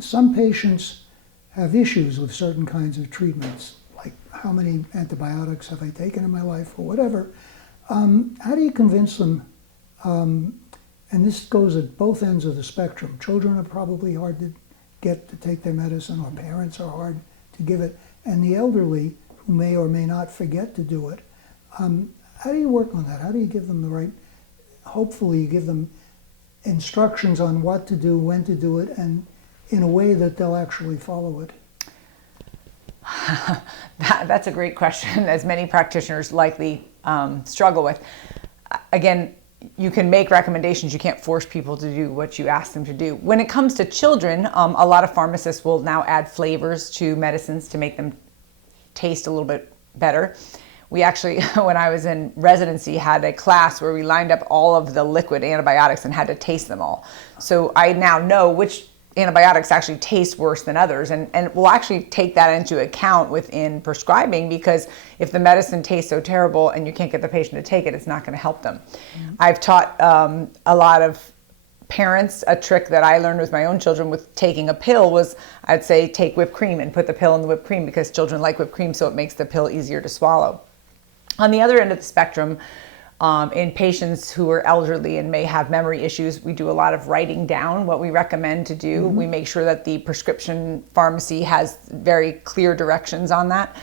some patients have issues with certain kinds of treatments, like how many antibiotics have I taken in my life or whatever. How do you convince them, and this goes at both ends of the spectrum. Children are probably hard to get to take their medicine, or parents are hard to give it, and the elderly, who may or may not forget to do it. How do you work on that? How do you give them the right, hopefully you give them instructions on what to do, when to do it, and in a way that they'll actually follow it? That's a great question, as many practitioners likely struggle with. Again, you can make recommendations. You can't force people to do what you ask them to do. When it comes to children, a lot of pharmacists will now add flavors to medicines to make them taste a little bit better. We actually, when I was in residency, had a class where we lined up all of the liquid antibiotics and had to taste them all. So I now know which antibiotics actually taste worse than others, and we'll actually take that into account within prescribing, because if the medicine tastes so terrible and you can't get the patient to take it, it's not going to help them. Mm-hmm. I've taught a lot of parents a trick that I learned with my own children with taking a pill was, I'd say, take whipped cream and put the pill in the whipped cream, because children like whipped cream, so it makes the pill easier to swallow. On the other end of the spectrum, in patients who are elderly and may have memory issues, we do a lot of writing down what we recommend to do. Mm-hmm. We make sure that the prescription pharmacy has very clear directions on that.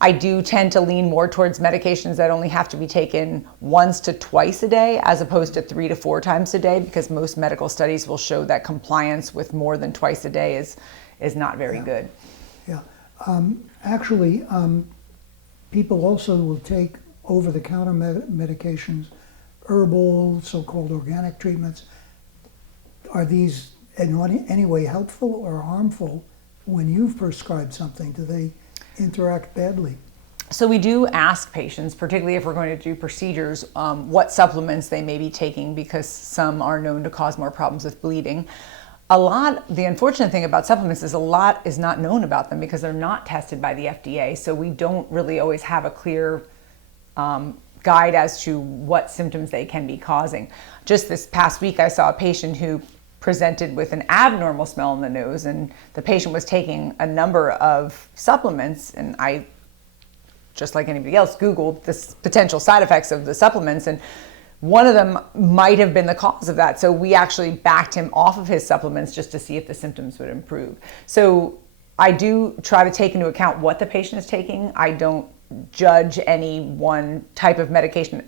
I do tend to lean more towards medications that only have to be taken once to twice a day, as opposed to 3 to 4 times a day, because most medical studies will show that compliance with more than twice a day is not very good. Yeah. Actually, people also will take over-the-counter medications, herbal, so-called organic treatments. Are these in any way helpful or harmful when you've prescribed something? Do they interact badly? So we do ask patients, particularly if we're going to do procedures, what supplements they may be taking, because some are known to cause more problems with bleeding. The unfortunate thing about supplements is a lot is not known about them because they're not tested by the FDA. So we don't really always have a clear guide as to what symptoms they can be causing. Just this past week, I saw a patient who presented with an abnormal smell in the nose, and the patient was taking a number of supplements, and I, just like anybody else, Googled the potential side effects of the supplements, and one of them might have been the cause of that. So we actually backed him off of his supplements just to see if the symptoms would improve. So I do try to take into account what the patient is taking. I don't judge any one type of medicine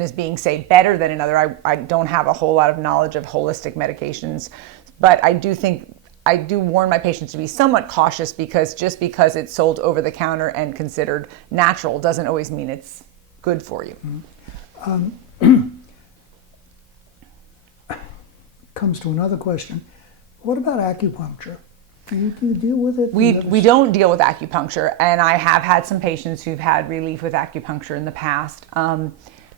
as being, say, better than another. I don't have a whole lot of knowledge of holistic medications, but I do warn my patients to be somewhat cautious, because just because it's sold over the counter and considered natural doesn't always mean it's good for you. Comes to another question. What about acupuncture? Do you deal with it? We don't deal with acupuncture, and I have had some patients who've had relief with acupuncture in the past.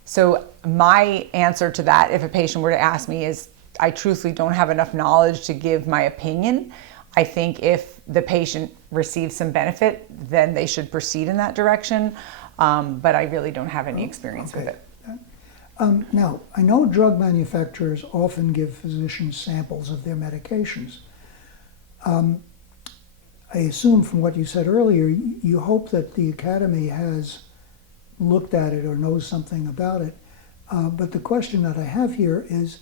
So my answer to that, if a patient were to ask me, is I truthfully don't have enough knowledge to give my opinion. I think if the patient receives some benefit, then they should proceed in that direction. But I really don't have any experience with it. Now, I know drug manufacturers often give physicians samples of their medications. I assume from what you said earlier, you hope that the Academy has looked at it or knows something about it. But the question that I have here is,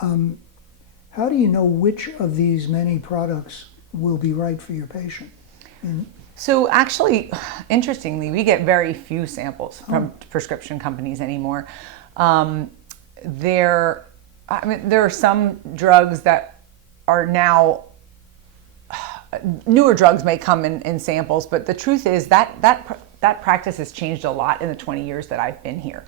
how do you know which of these many products will be right for your patient? So actually, interestingly, we get very few samples from prescription companies anymore. There are some drugs that are now, newer drugs may come in samples, but the truth is that practice has changed a lot in the 20 years that I've been here.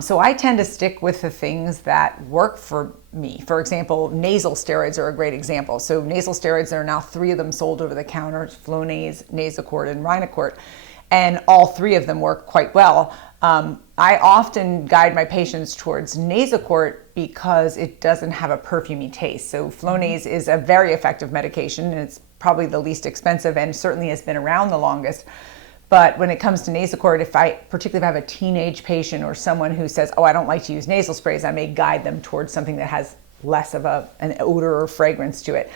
So I tend to stick with the things that work for me. For example, nasal steroids are a great example. So nasal steroids, there are now 3 of them sold over the counter: Flonase, Nasacort, and Rhinocort. And all 3 of them work quite well. I often guide my patients towards Nasacort because it doesn't have a perfumey taste. So Flonase is a very effective medication, and it's probably the least expensive and certainly has been around the longest. But when it comes to Nasacort, particularly if I have a teenage patient or someone who says, I don't like to use nasal sprays, I may guide them towards something that has less of an odor or fragrance to it.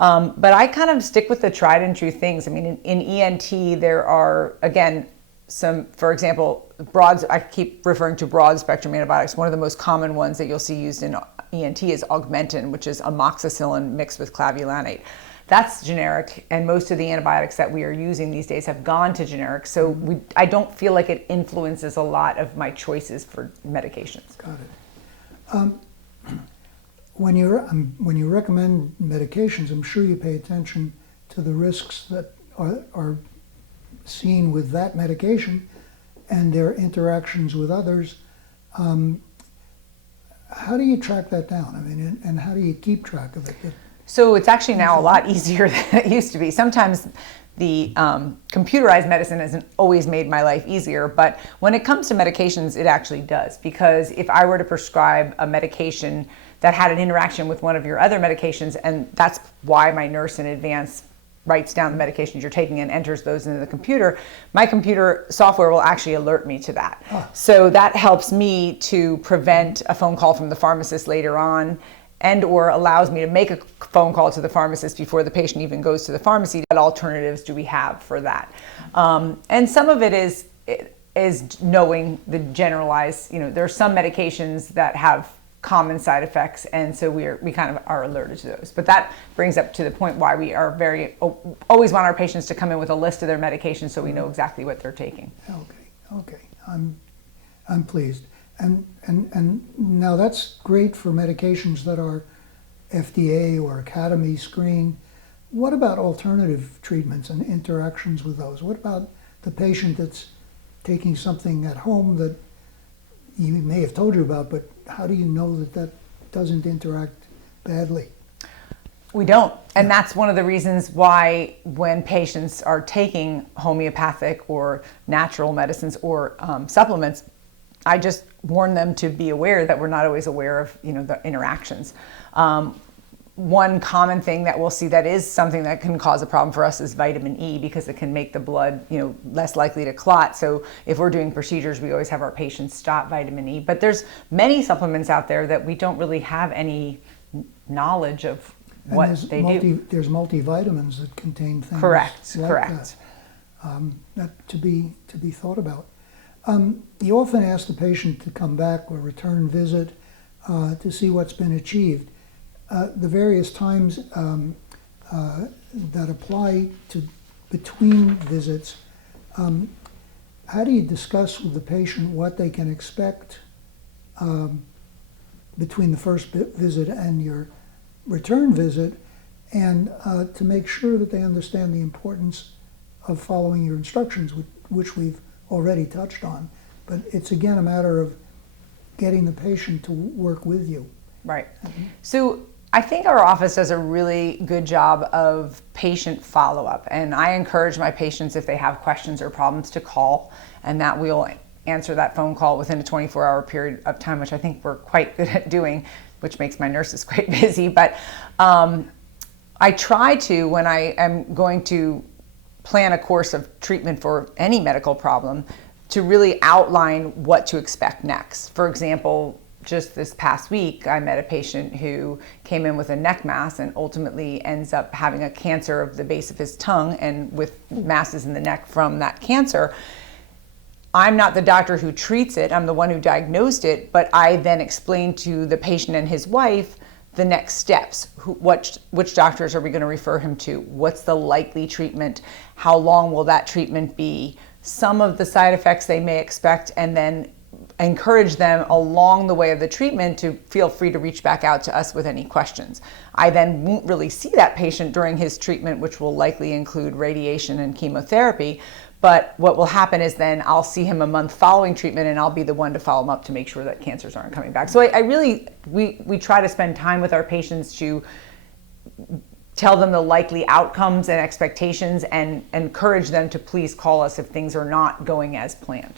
But I kind of stick with the tried and true things. I mean, in ENT, there are, again, some, for example, I keep referring to broad spectrum antibiotics. One of the most common ones that you'll see used in ENT is Augmentin, which is amoxicillin mixed with clavulanate. That's generic, and most of the antibiotics that we are using these days have gone to generic, so I don't feel like it influences a lot of my choices for medications. Got it. When you recommend medications, I'm sure you pay attention to the risks that are seen with that medication and their interactions with others. How do you track that down? I mean, and how do you keep track of it? So it's actually now a lot easier than it used to be. Sometimes the computerized medicine hasn't always made my life easier, but when it comes to medications, it actually does. Because if I were to prescribe a medication that had an interaction with one of your other medications, and that's why my nurse in advance writes down the medications you're taking and enters those into the computer, my computer software will actually alert me to that. So that helps me to prevent a phone call from the pharmacist later on, and or allows me to make a phone call to the pharmacist before the patient even goes to the pharmacy. What alternatives do we have for that? And some of it is knowing the generalized, there are some medications that have common side effects, and so we kind of are alerted to those. But that brings up to the point why we are always want our patients to come in with a list of their medications so we know exactly what they're taking. Okay. I'm pleased. And now that's great for medications that are FDA or Academy screened. What about alternative treatments and interactions with those? What about the patient that's taking something at home that you may have told you about, but how do you know that that doesn't interact badly? We don't. And that's one of the reasons why when patients are taking homeopathic or natural medicines or supplements, I just warn them to be aware that we're not always aware of, the interactions. One common thing that we'll see that is something that can cause a problem for us is vitamin E, because it can make the blood, less likely to clot. So if we're doing procedures, we always have our patients stop vitamin E. But there's many supplements out there that we don't really have any knowledge of what they do. There's multivitamins that contain things. Correct. That to be thought about. You often ask the patient to come back or return visit to see what's been achieved. The various times that apply to between visits, how do you discuss with the patient what they can expect between the first visit and your return visit, and to make sure that they understand the importance of following your instructions, which we've already touched on, but it's again a matter of getting the patient to work with you. Right. So I think our office does a really good job of patient follow-up, and I encourage my patients, if they have questions or problems, to call, and that we'll answer that phone call within a 24-hour period of time, which I think we're quite good at doing, which makes my nurses quite busy. But I try to, when I am going to plan a course of treatment for any medical problem, to really outline what to expect next. For example, just this past week, I met a patient who came in with a neck mass and ultimately ends up having a cancer of the base of his tongue and with masses in the neck from that cancer. I'm not the doctor who treats it, I'm the one who diagnosed it, but I then explained to the patient and his wife the next steps. Which doctors are we going to refer him to? What's the likely treatment? How long will that treatment be? Some of the side effects they may expect, and then encourage them along the way of the treatment to feel free to reach back out to us with any questions. I then won't really see that patient during his treatment, which will likely include radiation and chemotherapy. But what will happen is then I'll see him a month following treatment, and I'll be the one to follow him up to make sure that cancers aren't coming back. So we try to spend time with our patients to tell them the likely outcomes and expectations, and encourage them to please call us if things are not going as planned.